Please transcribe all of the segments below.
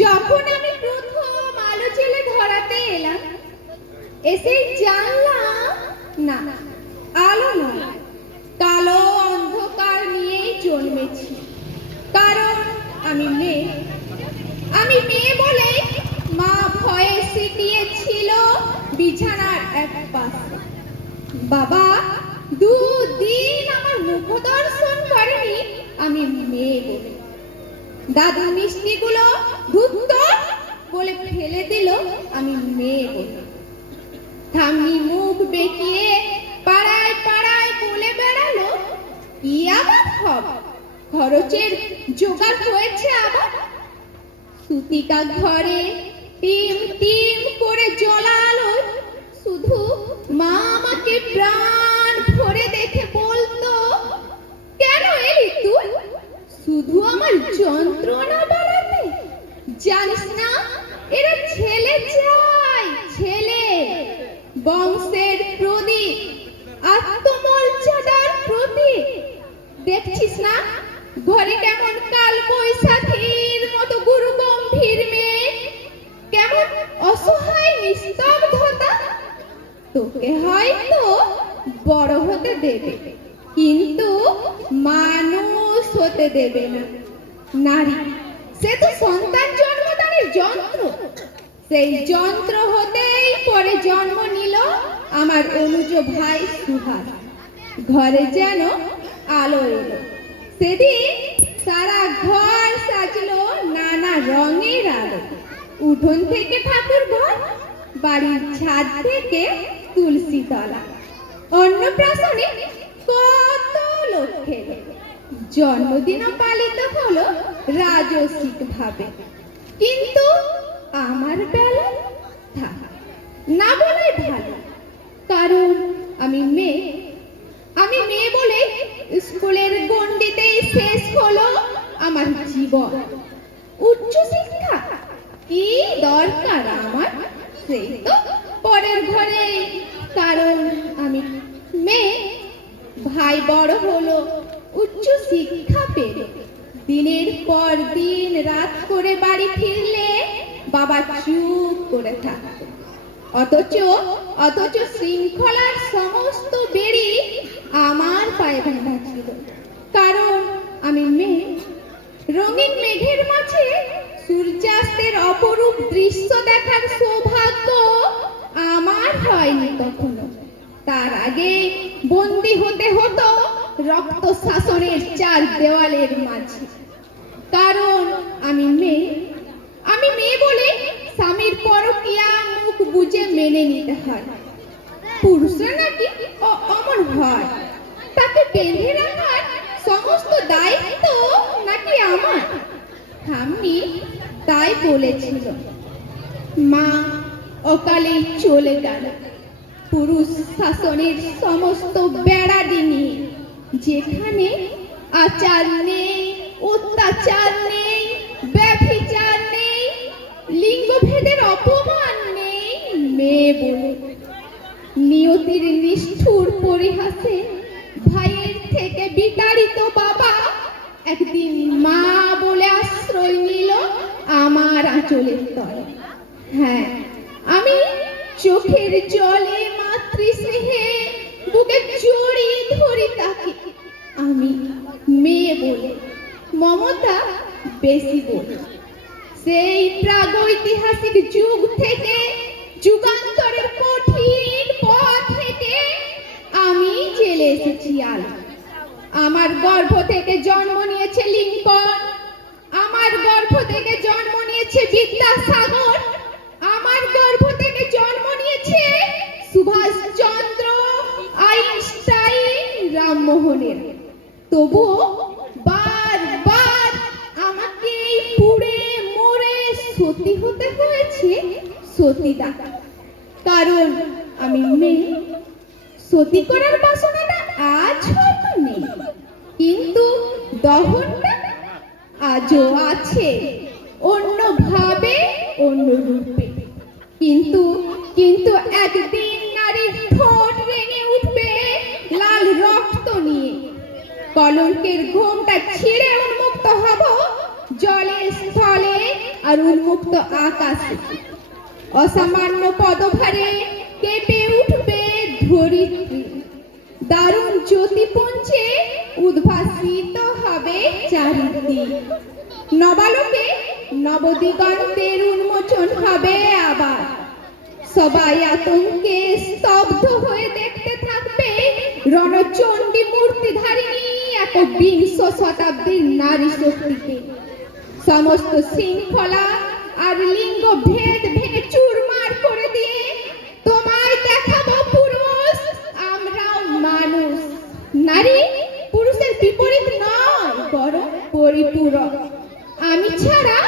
যখন আমি প্রথম আলো জেলে ধরাতে এলাম, এসেই জানলাম না, আলো নয়, কালো অন্ধকার নিয়েই জন্মেছি। কারণ আমি মেয়ে। আমি মেয়ে বলে মা ভয়ে সিটিয়েছিল বিছানার এক পাশে। বাবা দুদিন আমার মুখ দর্শন করেনি আমি মেয়ে বলে। দাদু মিষ্টিগুলো ধুত্ত বলে ফেলে দিল আমি মেয়ে বলে। ঠাম্মি মুখ বেঁকিয়ে পাড়ায় পাড়ায় বলে বেড়ালো, কি আবার হবে, খরচের জোগাড় হয়েছে আবার। সুতিকা ঘরে টিম টিম করে জ্বলালো, শুধু মা আমাকে প্রাণ ভরে দেখে বলতো, কেন এলি তুই শুধু আমার যন্ত্রণা বাড়াতে? জানিস না এরা ছেলে চাই, ছেলে, বংশের প্রদীপ, আত্মমর্যাদার প্রতীক। দেখছিস না ঘরে কেমন কাল বৈশাখীর মতো গুরু গম্ভীর মেয়ে, কেমন অসহায় নিস্তব্ধতা। তোকে হয়তো বড় হতে দেবে, কিন্তু মানুষ হতে দেবে না। নারী সে তো সন্তান জন্মদানের যন্ত্র। সেই যন্ত্র হতেই পরে জন্ম নিল আমার অনুজ ভাই সুহাস। ঘরে যেন আলো এলো। সেদিন সারা ঘর সাজলো নানা রঙের আলো। উঠোন থেকে ঠাকুর ঘর, বাড়ির ছাদ থেকে তুলসী তলা। অন্নপ্রাশনে কত লোক খেলো। জন্মদিনও পালিত হলো রাজসিক ভাবে। কিন্তু আমার বেলা থাক না বলাই ভালো, কারণ আমি মেয়ে। আমি মেয়ে বলে স্কুলের গণ্ডিতেই শেষ হলো আমার জীবন। উচ্চ শিক্ষা কি দরকার আমার, সেই তো পরের ঘরে, কারণ আমি মেয়ে। ভাই বড় হলো উচ্চ শিক্ষা পেল। দিনের পর দিন রাত করে বাড়ি ফিরলে বাবা চুপ করে থাকতো। অথচ শৃঙ্খলার সমস্ত বেড়ি আমার পায়ে বাঁধা ছিল, কারণ আমি মেয়ে। রঙিন মেঘের মাঝে সূর্যাস্তের অপরূপ দৃশ্য দেখার সৌভাগ্য আমার হয়নি কখনো। তার আগে বন্দী হতে হতো রক্ত শাসনের চার দেওয়ালের মাঝে, কারণ আমি মেয়ে। আমি মেয়ে বলে স্বামীর পরকীয়া মুখ বুঝে মেনে নিতে হয়। পুরুষরা নাকি অমর হয়, তাকে বেঁধে রাখার সমস্ত দায়িত্ব নাকি আমার। ঠাম্মি তাই বলেছিল। মা অকালে চলে গেল পুরুষ শাসনের সমস্ত বেড়াডি নিয়ে। যেখানে আচার নেই, অত্যাচার নেই, ব্যভিচার নেই, লিঙ্গভেদের অপমান নেই মেয়ে বলে। নিয়তির নিষ্ঠুর পরিহাসে ভাইয়ের থেকে বিতাড়িত বাবা একদিন মা বলে আশ্রয় নিল আমার আঁচলের তলে। হ্যাঁ, আমি চোখের জলে মাতৃস্নেহে বুকে জড়িয়ে ধরি তাকে। আমি মেয়ে বলে, মমতা বেশি বলে। সেই প্রাগৈতিহাসিক যুগ থেকে, যুগান্তরের কঠিন পথ থেকে আমি জেলে এসেছি আলো। আমার গর্ভ থেকে জন্ম নিয়েছে লিঙ্কন, আমার গর্ভ থেকে জন্ম নিয়েছে বিদ্যাসাগর, আমার গর্ভ থেকে জন্ম নিয়েছে সুভাষচন্দ্র, আইনস্টাইন, রামমোহনের। তবুও বারবার আমাকে পুড়ে মরে সতী হতে হয়েছে সতীদা, কারণ আমি মেয়ে। সতী করার বাসনাটা আজ হয়তো নেই, কিন্তু দহনটা আজও আছে, অন্যভাবে, অন্য রূপে। কিন্তু একদিন নারীর ঠোঁট ভেঙে উঠবে লাল রক্ত নিয়ে। কলঙ্কের ঘোমটা ছিঁড়ে উন্মুক্ত হব জলে স্থলে আর উন্মুক্ত আকাশে। অসামান্য পদভারে কেঁপে উঠবে ধরিত্রী, দারুণ জ্যোতিপুঞ্জে উদ্ভাসিত হবে চারিদিক। নবালোকে নবদিগন্তের উন্মোচন হবে আবার। সবাই আতঙ্কে স্তব্ধ হয়ে দেখতে থাকবে রণচণ্ডী মূর্তিধারিণী একবিংশ শতাব্দীর নারী শক্তিকে। সমস্ত শৃঙ্খলা আর লিঙ্গ ভেদ ভেঙে চুরমার করে দিয়ে তোমায় দেখাবো পুরুষ, আমরাও মানুষ। নারী পুরুষের বিপরীত নয়, বরং পরিপূরক। আমি ছাড়া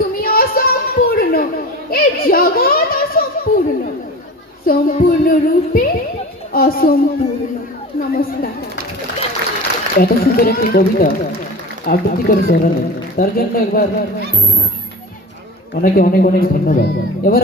তুমি অসম্পূর্ণ, এই জগৎ অসম্পূর্ণ, সম্পূর্ণ রূপে অসম্পূর্ণ। নমস্কার। এত সুন্দর একটি কবিতা আবৃত্তি করে শোনালেন, তার জন্য একবার অনেক অনেক ধন্যবাদ। এবার